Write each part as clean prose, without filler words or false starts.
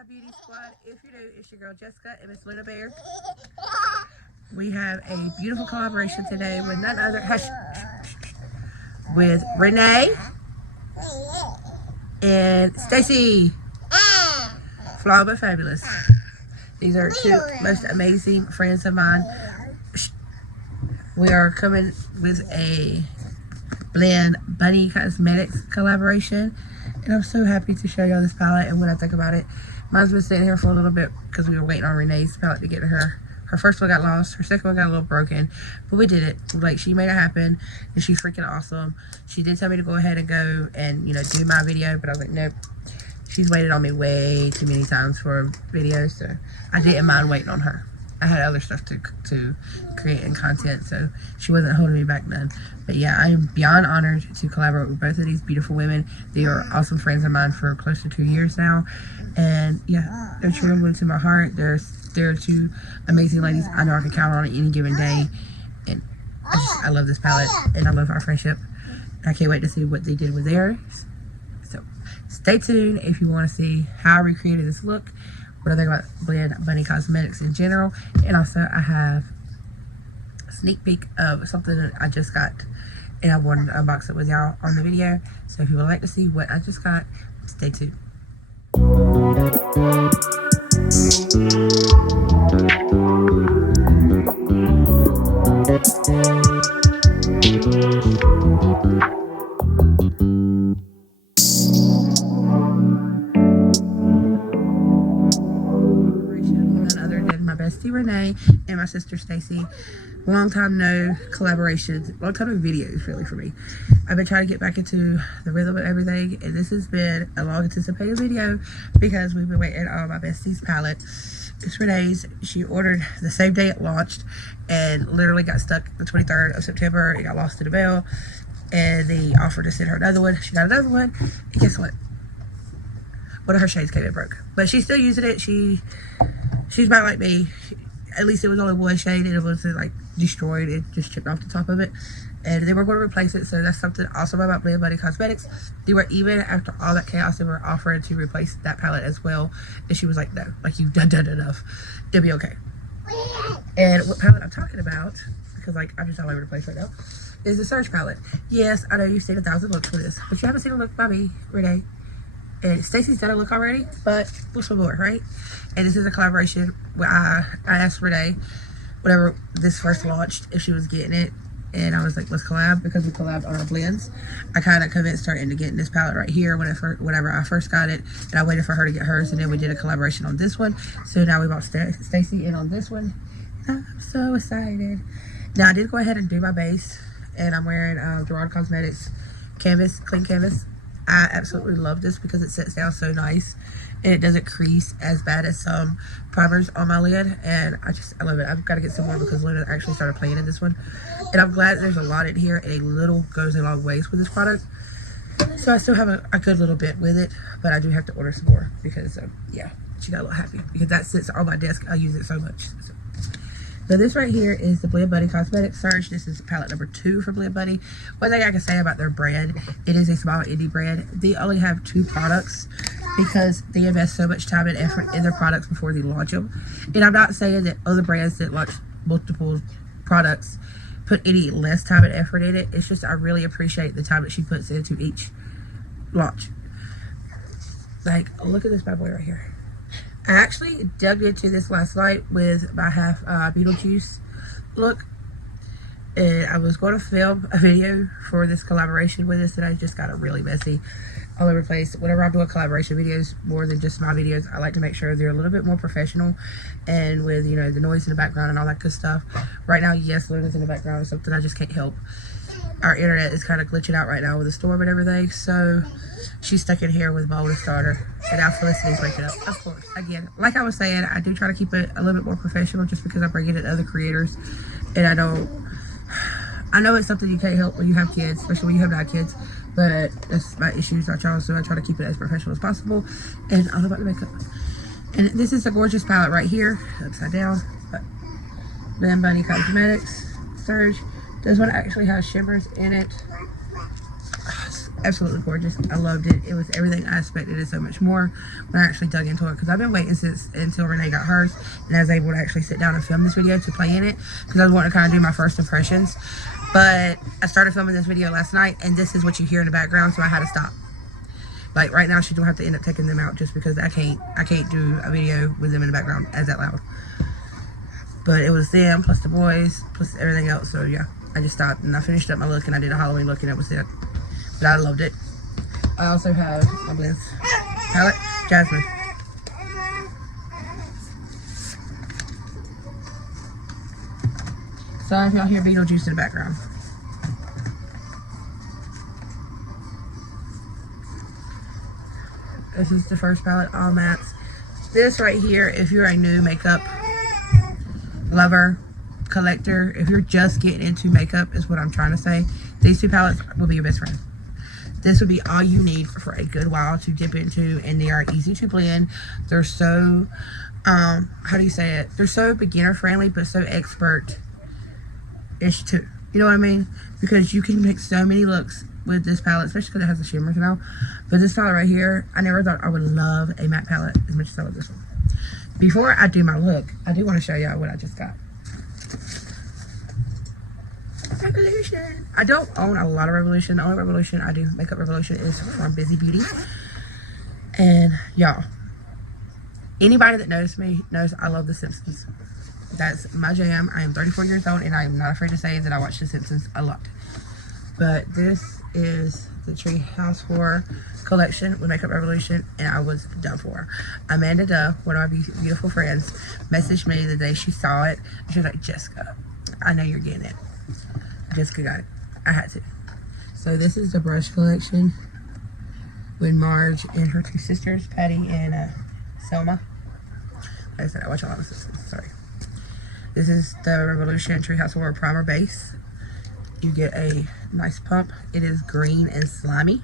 my beauty squad. If you're new, it's your girl Jessica and Miss Luna Bear. We have a beautiful collaboration today with none other, with Renee and Stacy. Flawed but fabulous. These are two most amazing friends of mine. We are coming with a Blendbunnycosmetics collaboration, and I'm so happy to show y'all this palette. And when I think about it, mine's been sitting here for a little bit because we were waiting on Renee's palette to get to her. Her first one got lost, her second one got a little broken, but we did it. Like, she made it happen, and she's freaking awesome. She did tell me to go ahead and go and, you know, do my video, but I was like, nope. She's waited on me way too many times for a video, so I didn't mind waiting on her. I had other stuff to create and content, so she wasn't holding me back none. But yeah, I am beyond honored to collaborate with both of these beautiful women. They are awesome friends of mine for close to 2 years now, and yeah, they're truly to my heart. They're two amazing ladies I know I can count on any given day, and I love this palette, and I love our friendship. I can't wait to see what they did with theirs. So stay tuned if you want to see how I recreated this look, what I think about Blendbunnycosmetics in general, and also I have a sneak peek of something that I just got, and I wanted to unbox it with y'all on the video. So if you would like to see what I just got, stay tuned. Renee and my sister Stacy. Long time no collaborations, long time no videos really for me. I've been trying to get back into the rhythm of everything, and this has been a long anticipated video because we've been waiting on my bestie's palette. It's Renee's. She ordered the same day it launched and literally got stuck the 23rd of September. It got lost in the mail, and they offered to send her another one. She got another one, and guess what? One of her shades came in broke, but she's still using it. She's about like me. At least it was only one shade, and it wasn't like destroyed. It just chipped off the top of it, and they were going to replace it. So that's something awesome about Blendbunnycosmetics. They were, even after all that chaos, they were offering to replace that palette as well, and she was like, no, like, you've done enough, it'll be okay. And what palette I'm talking about, because like I'm just all over the place right now, is the Surge palette. Yes, I know you've seen 1,000 looks for this, but you haven't seen a look by me, Renee. And Stacy's done a look already, but what's some more, right? And this is a collaboration where I asked Renee, whenever this first launched, if she was getting it, and I was like, let's collab, because we collabed on our blends. I kind of convinced her into getting this palette right here whenever I first got it, and I waited for her to get hers, and then we did a collaboration on this one. So now we bought Stacy in on this one. I'm so excited. Now I did go ahead and do my base, and I'm wearing Gerard Cosmetics canvas, clean canvas. I absolutely love this because it sets down so nice, and it doesn't crease as bad as some primers on my lid, and I love it. I've got to get some more because Luna actually started playing in this one, and I'm glad there's a lot in here, and a little goes a long ways with this product. So I still have a good little bit with it, but I do have to order some more because yeah, she got a little happy because that sits on my desk. I use it so much. So this right here is the Blendbunnycosmetics Surge. This is palette number 2 for Blendbunny. One thing I can say about their brand, it is a small indie brand. They only have 2 products because they invest so much time and effort in their products before they launch them. And I'm not saying that other brands that launch multiple products put any less time and effort in it. It's just I really appreciate the time that she puts into each launch. Like, look at this bad boy right here. I actually dug into this last night with my half Beetlejuice look, and I was going to film a video for this collaboration with this, and I just got it really messy all over the place. Whenever I'm doing collaboration videos, more than just my videos, I like to make sure they're a little bit more professional, and with, you know, the noise in the background and all that good stuff. Right now, yes, Luna's in the background or something I just can't help. Our internet is kind of glitching out right now with the storm and everything, so she's stuck in here with my oldest daughter, and now Felicity's waking up. Of course, again, like I was saying, I do try to keep it a little bit more professional just because I bring in other creators, and I know it's something you can't help when you have kids, especially when you have 9 kids, but that's my issues, not y'all, so I try to keep it as professional as possible. And all about the makeup. And this is a gorgeous palette right here, upside down, but Blendbunnycosmetics Surge. This one actually has shimmers in it. absolutely gorgeous. I loved it. It was everything I expected and so much more when I actually dug into it, because I've been waiting until Renee got hers and I was able to actually sit down and film this video to play in it, because I was wanting to kind of do my first impressions. But I started filming this video last night and this is what you hear in the background, so I had to stop. Like right now she's gonna have to end up taking them out just because I can't do a video with them in the background as that loud. But it was them plus the boys plus everything else, so yeah, I just stopped and I finished up my look and I did a Halloween look and that was it. But I loved it. I also have my Blends palette, Jasmine. Sorry if y'all hear Beetlejuice in the background. This is the first palette, all mattes. This right here, if you're a new makeup lover, collector, if you're just getting into makeup is what I'm trying to say, these two palettes will be your best friend. This would be all you need for a good while to dip into, and they are easy to blend. They're so, how do you say it? They're so beginner friendly, but so expert-ish too. You know what I mean? Because you can make so many looks with this palette, especially because it has the shimmers now. But this palette right here, I never thought I would love a matte palette as much as I love this one. Before I do my look, I do want to show y'all what I just got. Revolution. I don't own a lot of Revolution. The only Revolution I do, Makeup Revolution, is from Busy Beauty. And y'all, anybody that knows me knows I love The Simpsons. That's my jam. I am 34 years old and I am not afraid to say that I watch The Simpsons a lot. But this is the Treehouse Horror collection with Makeup Revolution, and I was done for. Amanda Duff, one of my beautiful friends, messaged me the day she saw it. She was like, Jessica, I know you're getting it. Jessica got it. I had to. So this is the brush collection with Marge and her two sisters, Patty and Selma. Like I said, I watch a lot of sisters. Sorry. This is the Revolution Treehouse Horror Primer Base. You get a nice pump. It is green and slimy.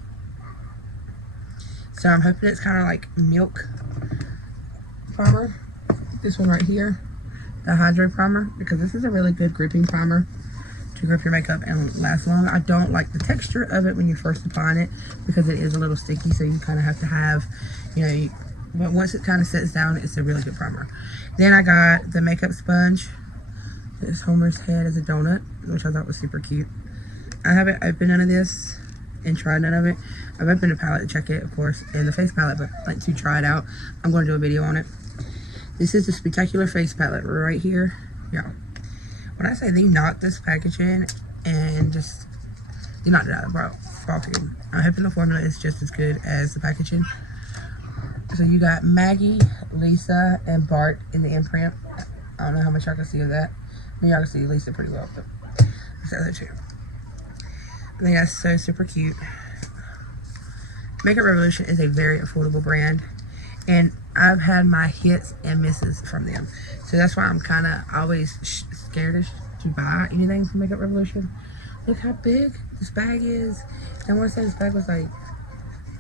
So I'm hoping it's kind of like milk primer. This one right here, the Hydro Primer, because this is a really good gripping primer to grip your makeup and last long. I don't like the texture of it when you're first applying it because it is a little sticky, so you kind of have to have, you know, but once it kind of sets down, it's a really good primer. Then I got the makeup sponge. This Homer's head is a donut, which I thought was super cute. I haven't opened none of this and tried none of it. I've opened a palette to check it, of course, and the face palette, but like to try it out. I'm going to do a video on it. This is the Spectacular Face palette right here. Yeah. When I say they knocked this package in and just, they knocked it out of the ballpark. I'm hoping the formula is just as good as the packaging. So you got Maggie, Lisa, and Bart in the imprint. I don't know how much y'all can see of that. I mean, y'all can see Lisa pretty well, but there's the other two. I think that's so super cute. Makeup Revolution is a very affordable brand, and I've had my hits and misses from them. So that's why I'm kind of always scared to buy anything from Makeup Revolution. Look how big this bag is. I want to say this bag was like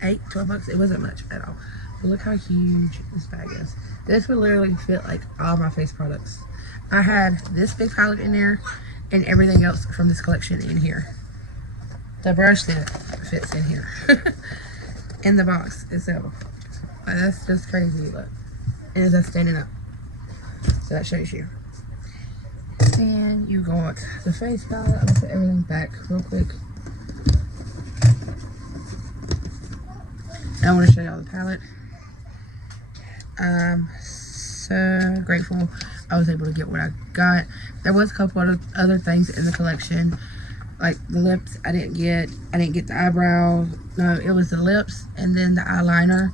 $12 bucks. It wasn't much at all. But look how huge this bag is. This would literally fit like all my face products. I had this big palette in there and everything else from this collection in here. The brush set fits in here. In the box itself. That's just crazy. Look. It is us standing up. So that shows you. And you got the face palette. I'm going to put everything back real quick. I want to show y'all the palette. I'm so grateful I was able to get what I got. There was a couple of other things in the collection, like the lips. I didn't get the eyebrows. No, it was the lips and then the eyeliner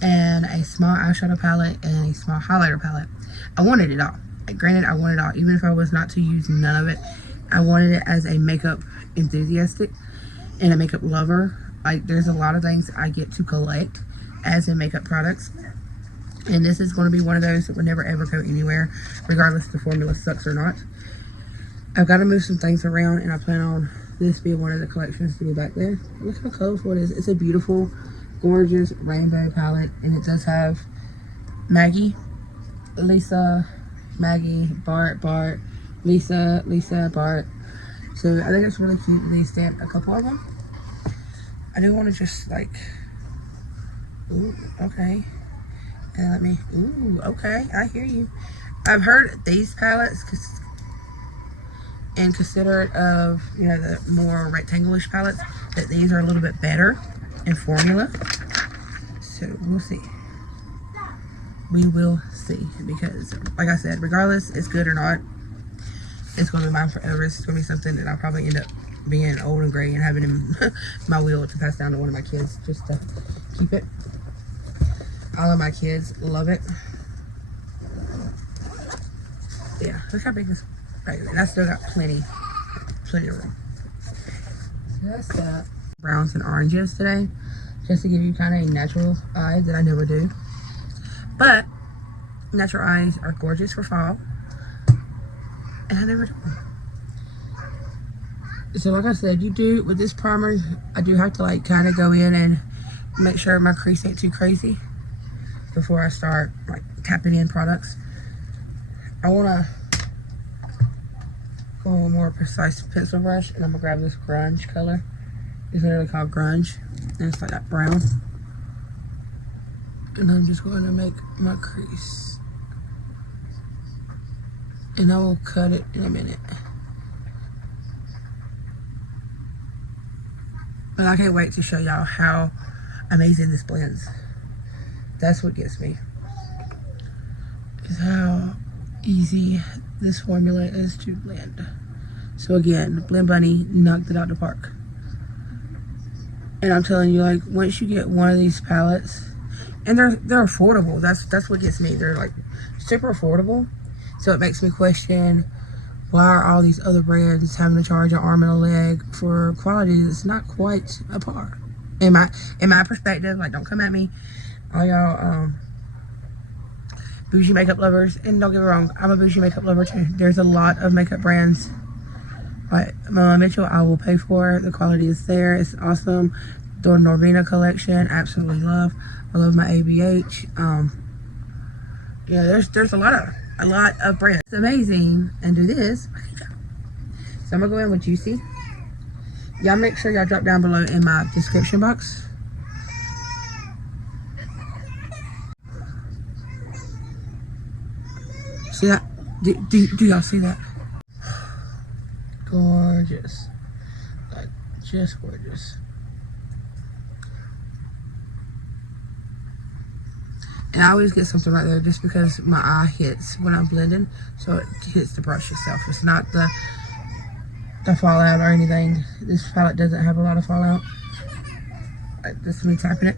and a small eyeshadow palette and a small highlighter palette. I wanted it all. Granted, I wanted it all, even if I was not to use none of it. I wanted it as a makeup enthusiastic and a makeup lover. Like, there's a lot of things I get to collect as in makeup products, and this is going to be one of those that would never ever go anywhere, regardless if the formula sucks or not. I've got to move some things around, and I plan on this being one of the collections to be back there. Look how colorful it is. It's a beautiful, gorgeous rainbow palette, and it does have Maggie, Lisa, Maggie, Bart, Lisa, Bart. So I think it's really cute. They stamped a couple of them. I do want to just like, ooh, okay. And let me, ooh, okay, I hear you. I've heard these palettes and considerate of, you know, the more rectangular-ish palettes, that these are a little bit better in formula. So we'll see. We will see, because like I said, regardless it's good or not, it's going to be mine forever. It's going to be something that I'll probably end up being old and gray and having in my will to pass down to one of my kids just to keep it. All of my kids love it. Yeah, look how big this right there. I still got plenty of room. So that's that. Browns and oranges today, just to give you kind of a natural eye that I never do. But natural eyes are gorgeous for fall, and I never do them. So like I said, you do with this primer, I do have to like kind of go in and make sure my crease ain't too crazy before I start like tapping in products. I want to go with a more precise pencil brush, and I'm gonna grab this grunge color. It's literally called grunge, and it's like that brown. And I'm just going to make my crease, and I will cut it in a minute. But I can't wait to show y'all how amazing this blends. That's what gets me, is how easy this formula is to blend. So again, Blend Bunny knocked it out the park. And I'm telling you, like, once you get one of these palettes, and they're affordable. That's what gets me. They're like super affordable. So it makes me question, why are all these other brands having to charge an arm and a leg for quality that's not quite a par? In my perspective, like, don't come at me, all y'all bougie makeup lovers. And don't get me wrong, I'm a bougie makeup lover too. There's a lot of makeup brands like Mitchell I will pay for. The quality is there. It's awesome. The Norvina collection, absolutely love. I love my ABH. Yeah, there's a lot of brands. It's amazing. And do this. So I'm gonna go in with Juicy. Y'all make sure y'all drop down below in my description box. See that? Do y'all see that? Gorgeous. Like, just gorgeous. And I always get something right there just because my eye hits when I'm blending, so it hits the brush itself. It's not the fallout or anything. This palette doesn't have a lot of fallout. Like, this is me tapping it.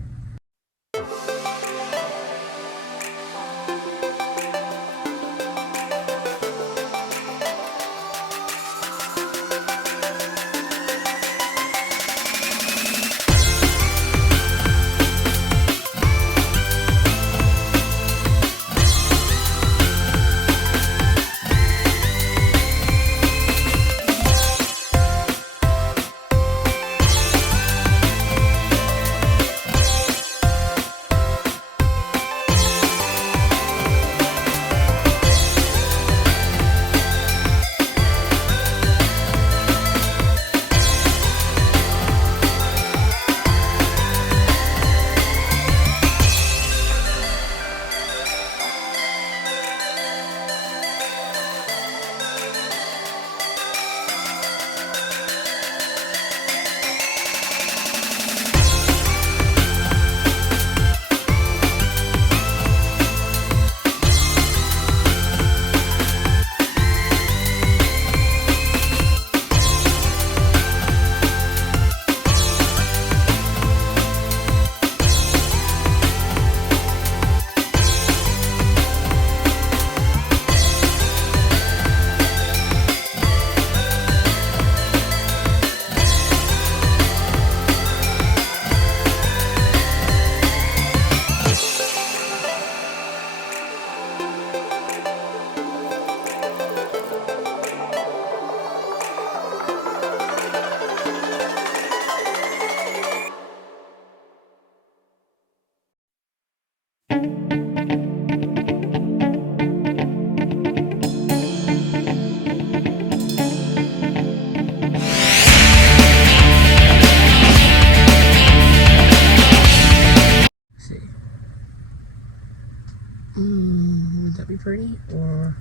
Would that be pretty? Or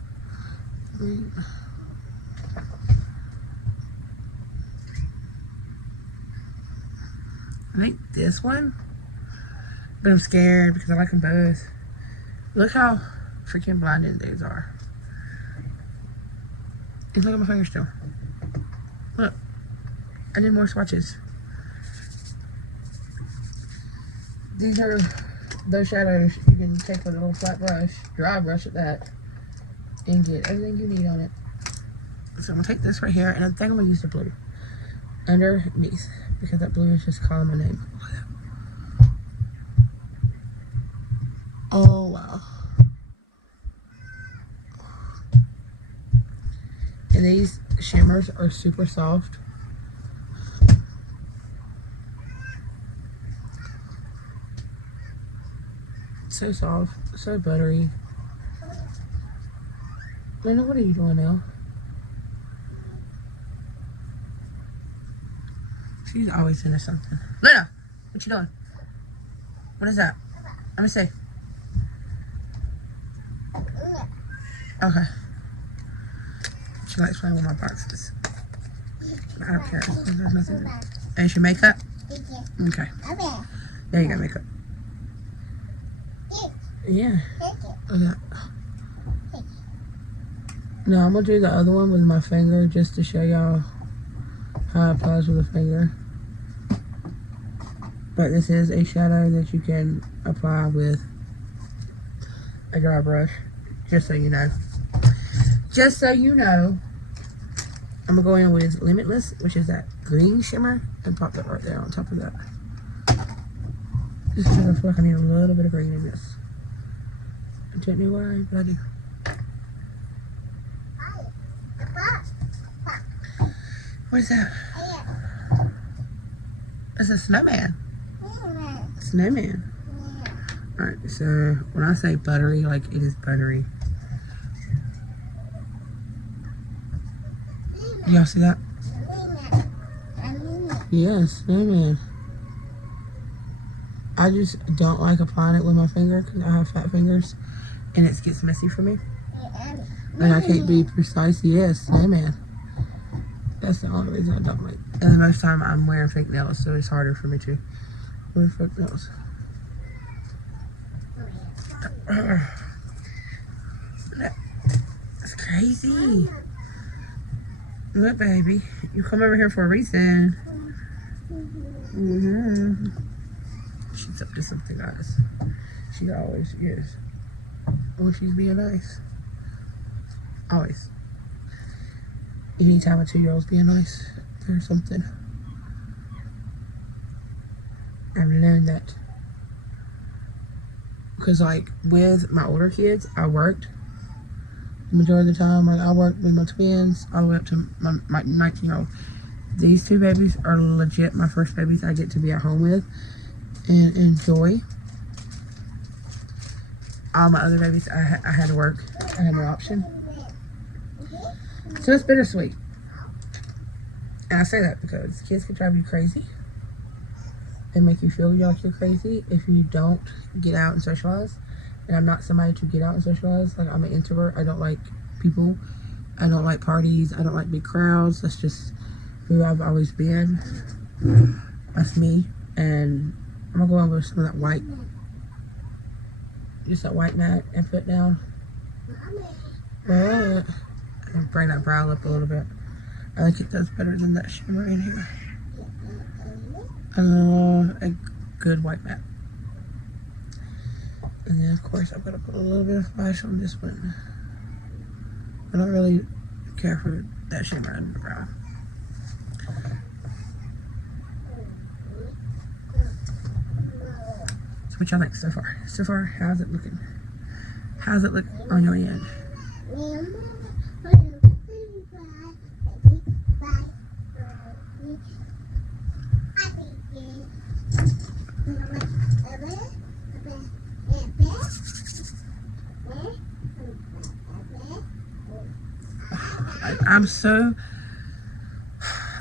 I think this one, but I'm scared because I like them both. Look how freaking blinded these are. And look at my fingers still. Look, I did more swatches. These are those shadows you can take with a little flat brush, dry brush at that, and get everything you need on it. So I'm gonna take this right here, and I think I'm gonna use the blue underneath because that blue is just calling my name. Oh wow. And these shimmers are super soft. So soft, so buttery. Lena, what are you doing now? She's always into something. Lena, what you doing? What is that? Let me see. Okay. She likes playing with my boxes. I don't care. There's nothing. And it's your makeup? Okay. There you go, makeup. Yeah. Okay. Now I'm gonna do the other one with my finger just to show y'all how it applies with a finger. But this is a shadow that you can apply with a dry brush, just so you know. Just so you know, I'm gonna go in with Limitless, which is that green shimmer, and pop that right there on top of that. Just because I feel like I need a little bit of green in this. I don't know why, but I do. What is that? It's a snowman. Snowman. Alright, so when I say buttery, like it is buttery. Y'all see that? Yes, snowman. I just don't like applying it with my finger because I have fat fingers and it gets messy for me. And I can't be precise. Yes, snowman. That's the only reason I don't like. And the most time I'm wearing fake nails, so it's harder for me to wear fake nails. That's crazy. Look, baby, you come over here for a reason. She's up to something, guys. She always is. When she's being nice. Always. Anytime a 2-year-old's being nice, there's something. I've learned that. Because, like, with my older kids, I worked the majority of the time. Like, I worked with my twins all the way up to my 19-year-old. These two babies are legit my first babies I get to be at home with and enjoy. All my other babies, I had to work. I had no option. So it's bittersweet. And I say that because kids can drive you crazy and make you feel like you're crazy if you don't get out and socialize. And I'm not somebody to get out and socialize. Like, I'm an introvert. I don't like people. I don't like parties. I don't like big crowds. That's just who I've always been. That's me. And I'm gonna go in with some of that white, just that white matte and put down. And bring that brow up a little bit. I think it does better than that shimmer in here. A good white matte. And then of course I'm gonna put a little bit of flash on this one. I don't really care for that shimmer in the brow. So what y'all think so far? So far, how's it looking? How's it look on your end?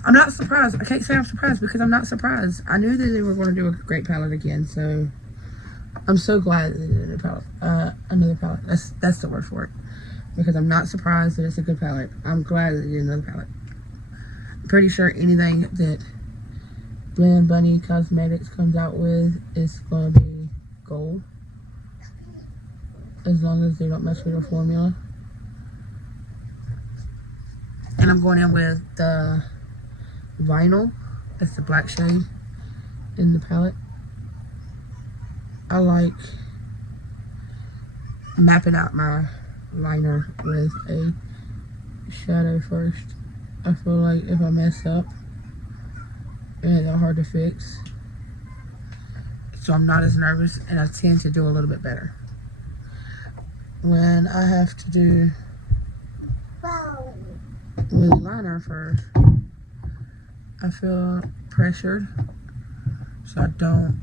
I'm not surprised. I can't say I'm surprised because I'm not surprised. I knew that they were going to do a great palette again, so I'm so glad that they did a palette, another palette. That's the word for it. Because I'm not surprised that it's a good palette. I'm glad that they did another palette. I'm pretty sure anything that Blendbunnycosmetics comes out with is going to be gold. As long as they don't mess with the formula. And I'm going in with the vinyl. That's the black shade in the palette. I like mapping out my liner with a shadow first. I feel like if I mess up, they're hard to fix. So I'm not as nervous, and I tend to do a little bit better. When I have to do with liner first, I feel pressured, so I don't,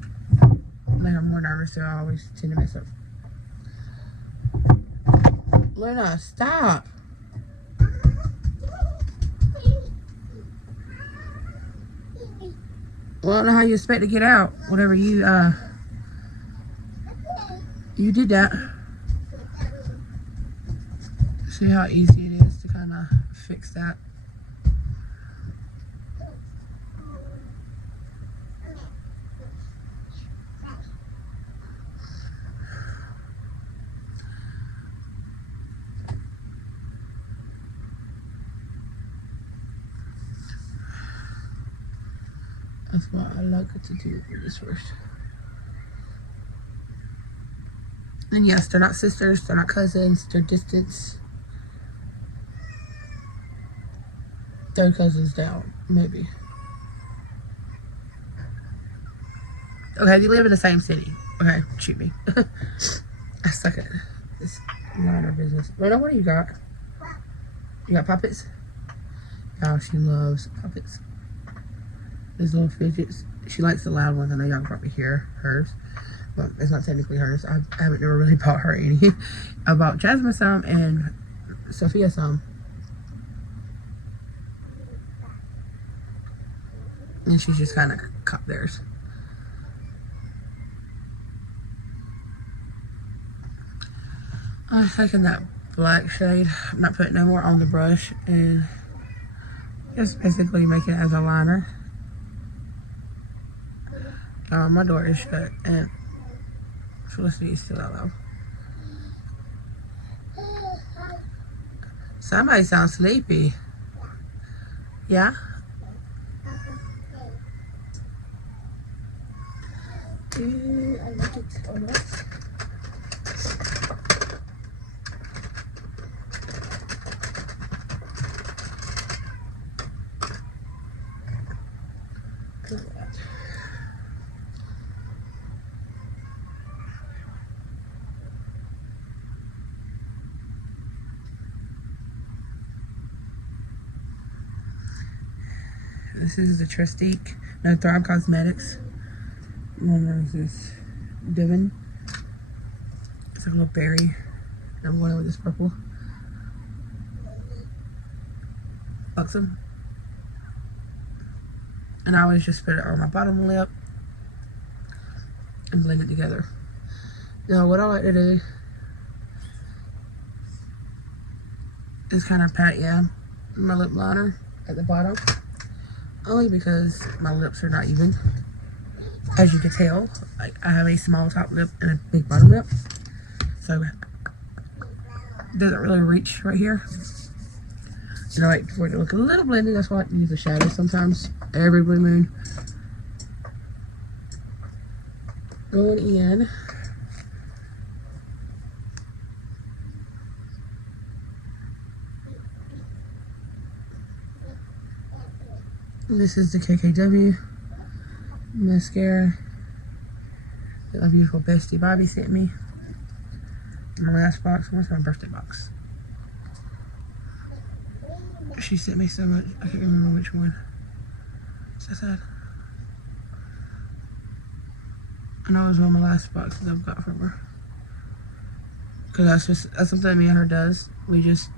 like, I'm more nervous, so I always tend to mess up. Luna, stop! Well, I don't know how you expect to get out whatever you did that. See how easy it is to kind of fix that. That's why I like to do this first. And yes, they're not sisters, they're not cousins, they're distance. Third cousins down, maybe. Okay, they live in the same city. Okay, shoot me. I suck at this liner business. Rona, what do you got? You got puppets? Oh, she loves puppets. These little fidgets. She likes the loud ones. I know y'all can probably hear hers, but it's not technically hers. I haven't never really bought her any. I bought Jasmine some and Sophia some. And she's just kind of caught theirs. I'm taking that black shade. I'm not putting no more on the brush and just basically make it as a liner. My door is shut and Felicity is still out loud. Somebody sounds sleepy. Yeah? I like it so much. This is the Trestique, no, Thrive Cosmetics. And then there's this Divin. It's like a little berry. And I'm going in with this purple. Buxom. And I always just put it on my bottom lip and blend it together. Now what I like to do is kind of pat, my lip liner at the bottom. Only because my lips are not even. As you can tell, like, I have a small top lip and a big bottom lip. So it doesn't really reach right here. And I like for it to look a little blended. That's why I like to use a shadow sometimes. Every blue moon. Going in. This is the KKW mascara that my beautiful bestie Bobby sent me. My last box. What's my birthday box? She sent me so much. I can't remember which one. So sad. I know it was one of my last boxes I've got from her. Because that's something me and her does. We just,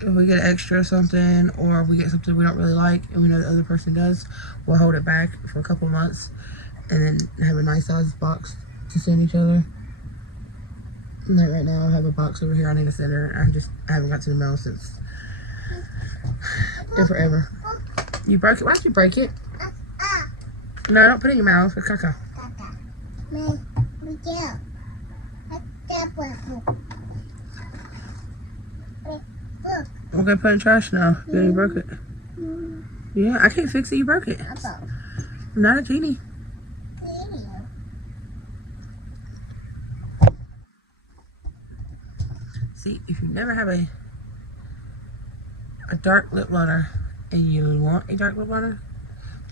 if we get extra something or we get something we don't really like and we know the other person does, we'll hold it back for a couple months and then have a nice size box to send each other. Like right now, I have a box over here I need to send her. I haven't got to the mail since forever. You broke it? Why'd you break it? No, don't put it in your mouth. It's caca. Okay, put it in trash now. Yeah, you broke it. Yeah, I can't fix it. You broke it. I'm not a genie. See, if you never have a dark lip liner and you want a dark lip liner,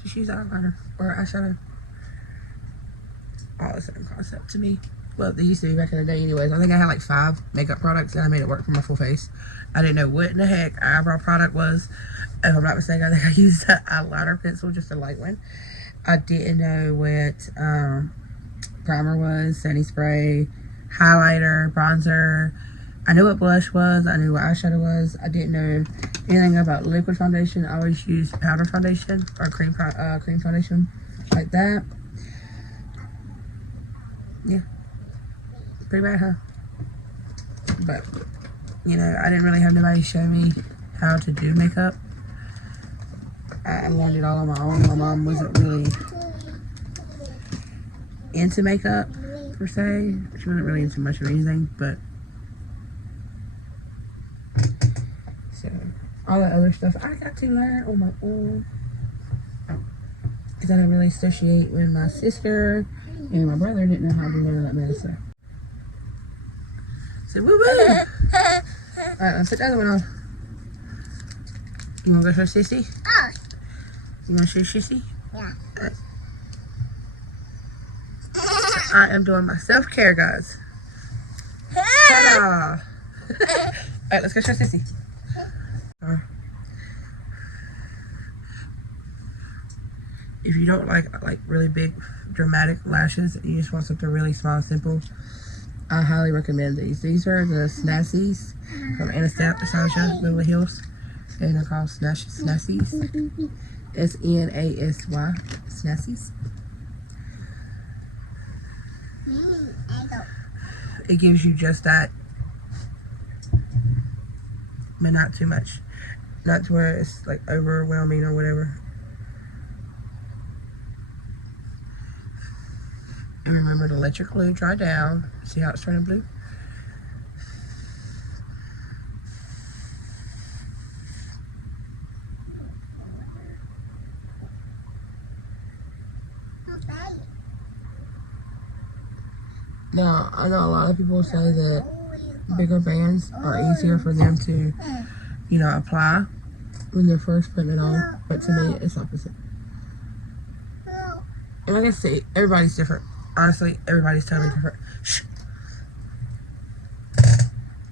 just use eyeliner or eyeshadow. All the same concept to me. Well, they used to be back in the day anyways. I think I had like 5 makeup products and I made it work for my full face. I didn't know what in the heck eyebrow product was. If I'm not mistaken, I think I used an eyeliner pencil, just a light one. I didn't know what primer was, setting spray, highlighter, bronzer. I knew what blush was. I knew what eyeshadow was. I didn't know anything about liquid foundation. I always used powder foundation or cream foundation, like that. Yeah, pretty bad, huh? But you know, I didn't really have nobody show me how to do makeup. I learned it all on my own. My mom wasn't really into makeup per se. She wasn't really into much of anything, but so all that other stuff I got to learn on my own because I didn't really associate with my sister and my brother didn't know how to do none of that medicine. So woo woo! Alright, let's put the other one on. You wanna go show Sissy? Oh. You wanna show Sissy? Yeah. I am doing my self-care, guys. Ta-da! Alright, let's go show Sissy. If you don't like really big dramatic lashes and you just want something really small and simple, I highly recommend these. These are the Snassies from Anastasia Beverly Hills, and they're called Snassies. S-N-A-S-Y. Snassies. It gives you just that, but not too much. Not to where it's like overwhelming or whatever. And remember to let your glue dry down. See how it's turning blue? Now, I know a lot of people say that bigger bands are easier for them to, you know, apply when they're first putting it on. But to me, it's opposite. And like I say, everybody's different. Honestly, everybody's totally different. Shh.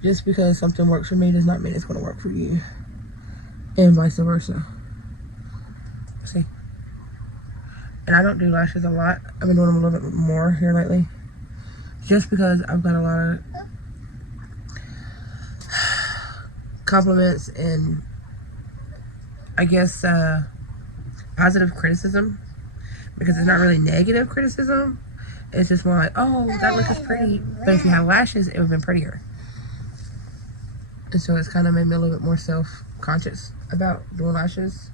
Just because something works for me does not mean it's going to work for you. And vice versa. See? And I don't do lashes a lot. I've been doing them a little bit more here lately. Just because I've got a lot of compliments and I guess positive criticism. Because it's not really negative criticism. It's just more like, oh, that look is pretty. But if you had lashes, it would have been prettier. And so it's kind of made me a little bit more self-conscious about doing lashes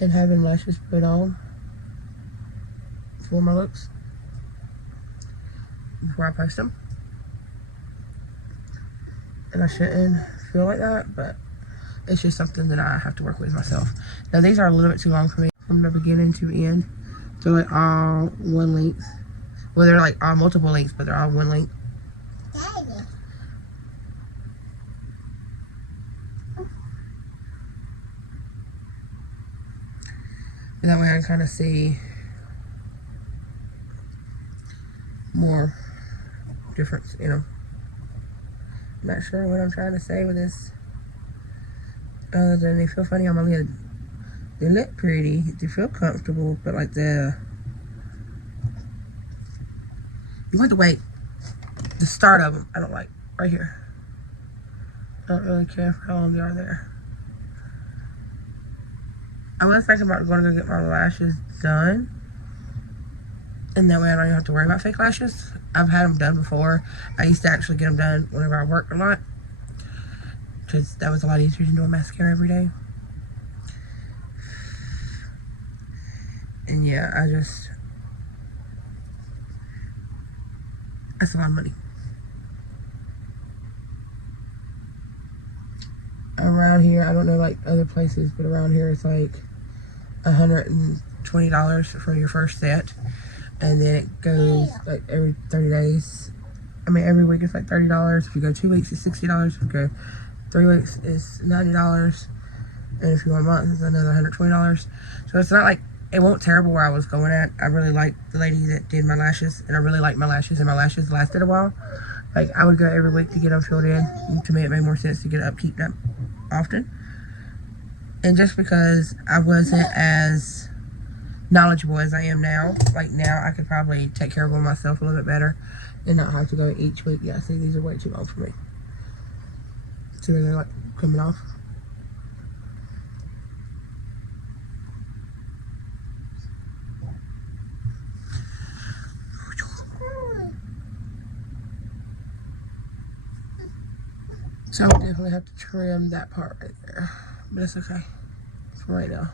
and having lashes put on for my looks before I post them. And I shouldn't feel like that, but it's just something that I have to work with myself. Now, these are a little bit too long for me from the beginning to end. They're like all one length. Well, they're like all multiple lengths, but they're all one length. And that way I can kind of see more difference, you know. I'm not sure what I'm trying to say with this. Other than they feel funny on my lid. They look pretty, they feel comfortable, but like you want to wait. The start of them, I don't like. Right here. I don't really care for how long they are there. I was thinking about going to go get my lashes done And that way I don't even have to worry about fake lashes. I've had them done before. I used to actually get them done whenever I worked a lot, because that was a lot easier than doing mascara every day. And yeah, that's a lot of money. Around here, I don't know like other places, but around here it's like $120 for your first set. And then it goes like every 30 days. I mean, every week it's like $30. If you go 2 weeks, it's $60. If you go 3 weeks, it's $90. And if you go a month, it's another $120. So it's not like, it won't terrible where I was going at. I really liked the lady that did my lashes, and I really liked my lashes, and my lashes lasted a while. Like, I would go every week to get them filled in. And to me, it made more sense to get upkeep that often. And just because I wasn't as knowledgeable as I am now, like now I could probably take care of them myself a little bit better and not have to go each week. Yeah, see, these are way too long for me. So they're like coming off. So I would definitely have to trim that part right there, but it's okay for right now.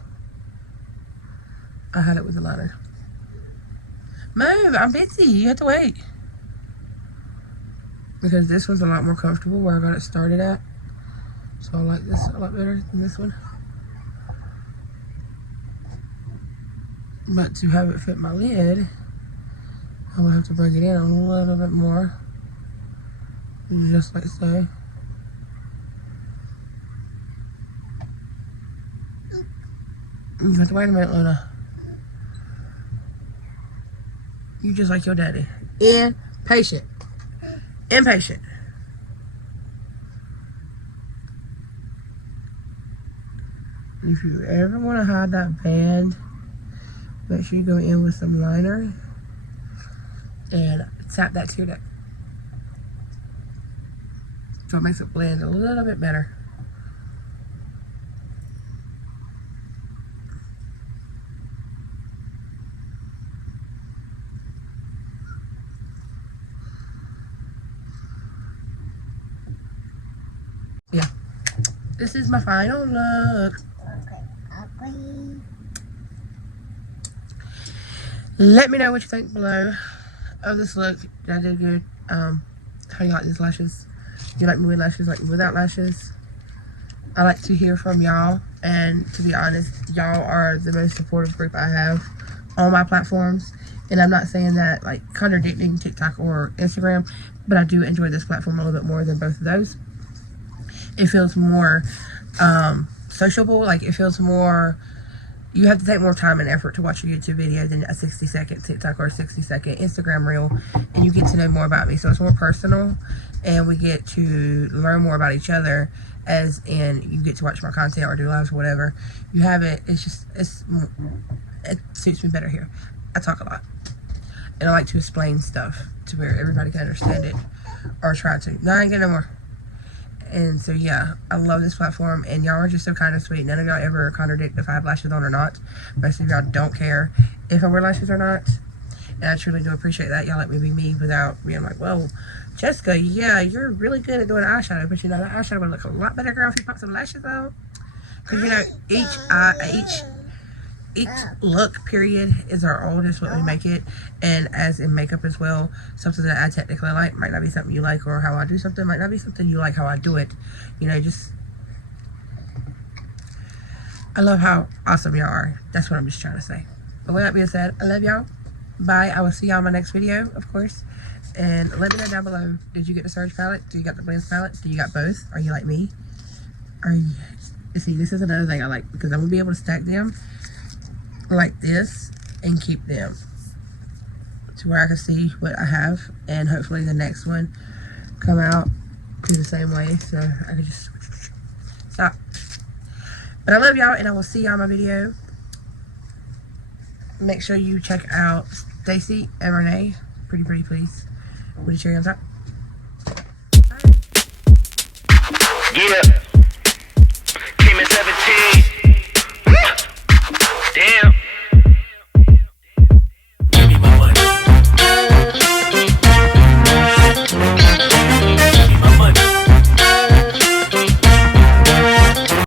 I had it with the liner. Move, I'm busy, you have to wait. Because this one's a lot more comfortable where I got it started at. So I like this a lot better than this one. But to have it fit my lid, I will have to bring it in a little bit more. Just like so. You have to wait a minute, Luna. You just like your daddy. Impatient. Impatient. If you ever want to hide that band, make sure you go in with some liner and tap that tear duct. So it makes it blend a little bit better. Yeah, this is my final look. Let me know what you think below of this look. Did I do good? How you like these lashes? You like me with lashes, like me without lashes? I like to hear from y'all, and to be honest, y'all are the most supportive group I have on my platforms. And I'm not saying that like contradicting TikTok or Instagram, but I do enjoy this platform a little bit more than both of those. It feels more sociable, like it feels more, you have to take more time and effort to watch a YouTube video than a 60-second TikTok or a 60-second Instagram reel, and you get to know more about me. So it's more personal, and we get to learn more about each other, as in you get to watch my content or do lives or whatever. You have it, it suits me better here. I talk a lot, and I like to explain stuff to where everybody can understand it, or try to. No, I ain't getting no more. And so yeah, I love this platform, and y'all are just so kind of sweet. None of y'all ever contradict if I have lashes on or not. Most of y'all don't care if I wear lashes or not, and I truly do appreciate that. Y'all let me be me without being like, whoa, Jessica, yeah, you're really good at doing eyeshadow, but you know, that eyeshadow would look a lot better, girl, if you pop some lashes on. Because you know, each look period is our oldest, what we make it. And as in makeup as well, something that I technically like might not be something you like, or how I do something might not be something you like how I do it. You know, just, I love how awesome y'all are. That's what I'm just trying to say. But with that being said, I love y'all. Bye. I will see y'all in my next video, of course. And let me know down below, did you get the Surge palette? Do you got the Blends palette? Do you got both? Are you like me? Are you, see, this is another thing I like, because I'm gonna be able to stack them like this and keep them to where I can see what I have, and hopefully the next one come out to the same way, so I can just stop. But I love y'all, and I will see y'all in my video. Make sure you check out Stacy and Renee, pretty please, with a cherry on top. Bye. Yeah.